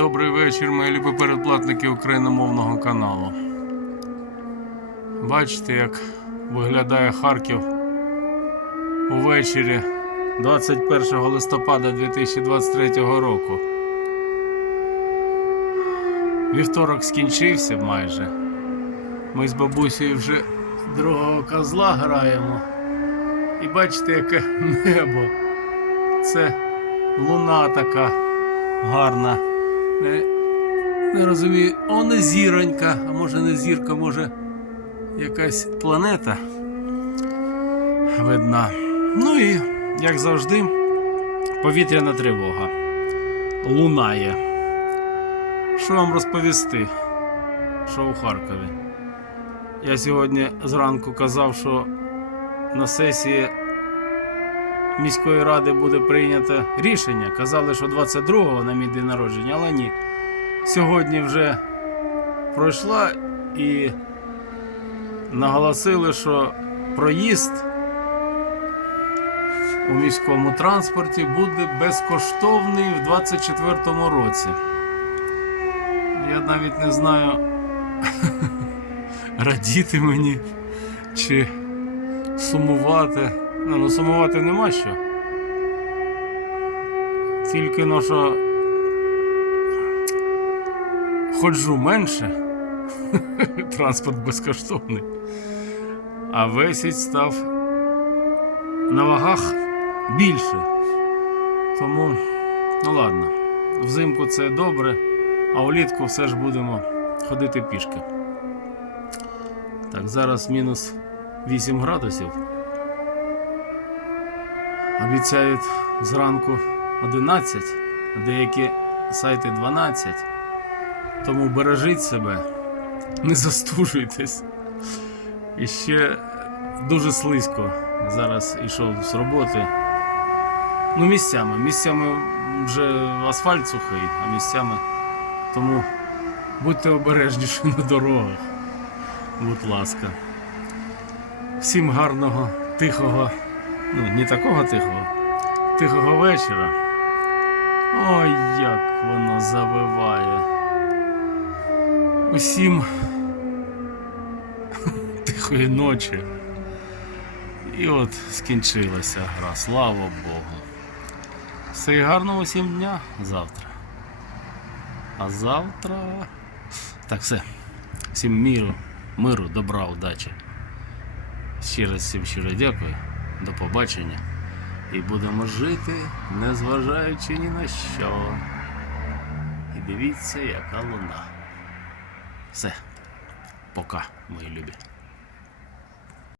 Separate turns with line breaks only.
Добрий вечір, мої любі передплатники україномовного каналу. Бачите, як виглядає Харків увечері 21 листопада 2023 року. Вівторок скінчився майже. Ми з бабусею вже другого козла граємо. І бачите, яке небо. Це луна така гарна. Не, не розумію, о, не зіронька, а може не зірка, може якась планета видна. Ну і, як завжди, повітряна тривога. Лунає. Що вам розповісти? Що у Харкові? Я сьогодні зранку казав, що на сесії міської ради буде прийнято рішення. Казали, що 22-го на мій день народження, але ні. Сьогодні вже пройшла і наголосили, що проїзд у міському транспорті буде безкоштовний в 24-му році. Я навіть не знаю, радіти мені чи сумувати. Ну, ну сумувати нема що. Тільки ну, що ходжу менше, транспорт безкоштовний, а весіть став на вагах більше. Тому, ну ладно, взимку це добре, а улітку все ж будемо ходити пішки. Так, зараз мінус 8 градусів. Обіцяють зранку 11, а деякі сайти 12. Тому бережіть себе, не застужуйтесь. І ще дуже слизько. Зараз йшов з роботи. Ну, місцями. Місцями вже асфальт сухий, а місцями. Тому будьте обережніші на дорогах. Будь ласка. Всім гарного, тихого. Ну, не такого тихого, тихого вечора. Ой, як воно завиває. Усім тихої ночі. І от скінчилася гра, слава Богу. Все гарного всім дня завтра. А завтра. Так, все. Всім міру, миру, добра, удачі. Ще раз всім щиро дякую. До побачення. І будемо жити, незважаючи ні на що. І дивіться, яка луна. Все. Пока, мої любі.